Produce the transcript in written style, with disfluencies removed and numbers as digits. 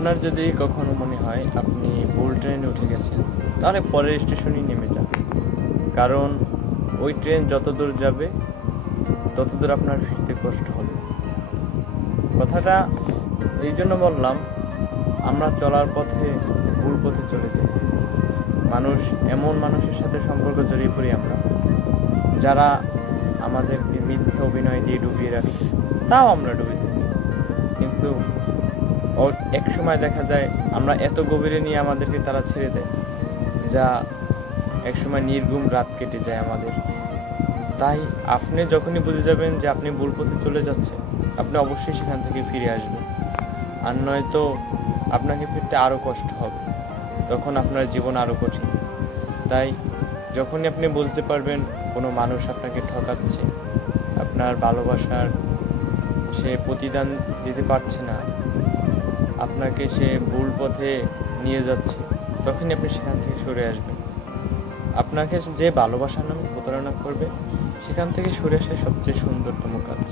আপনার যদি কখনো মনে হয় আপনি ভুল ট্রেনে উঠে গেছেন, তাহলে পরের স্টেশনেই নেমে যান। কারণ ওই ট্রেন যত দূর যাবে তত দূর আপনার ফিরতে কষ্ট হবে। কথাটা এই জন্য বললাম, আমরা চলার পথে ভুল পথে চলে যাই। এমন মানুষের সাথে সম্পর্ক জড়িয়ে পড়ি আমরা, যারা আমাদেরকে মিথ্যে অভিনয় দিয়ে ডুবিয়ে রাখে, তাও আমরা ডুবে থাকি। কিন্তু এক সময় দেখা যায় আমরা এত গভীরে নিয়ে আমাদেরকে তারা ছেড়ে দেয়, যা এক সময় নির্ঘুম রাত কেটে যায় আমাদের। তাই আপনি যখনই বুঝে যাবেন যে আপনি ভুল পথে চলে যাচ্ছেন, আপনি অবশ্যই সেখান থেকে ফিরে আসবেন। আর নয়তো আপনাকে ফিরতে আরও কষ্ট হবে, তখন আপনার জীবন আরও কঠিন। তাই যখনই আপনি বুঝতে পারবেন কোনো মানুষ আপনাকে ঠকাচ্ছে, আপনার ভালোবাসার সে প্রতিদান দিতে পারছে না, আপনাকে সে ভুল পথে নিয়ে যাচ্ছে, তখনই আপনি সেখান থেকে সরে আসবেন। আপনাকে যে ভালোবাসার নামে প্রতারণা করবে, সেখান থেকে সরে আসাই সবচেয়ে সুন্দরতম কাজ।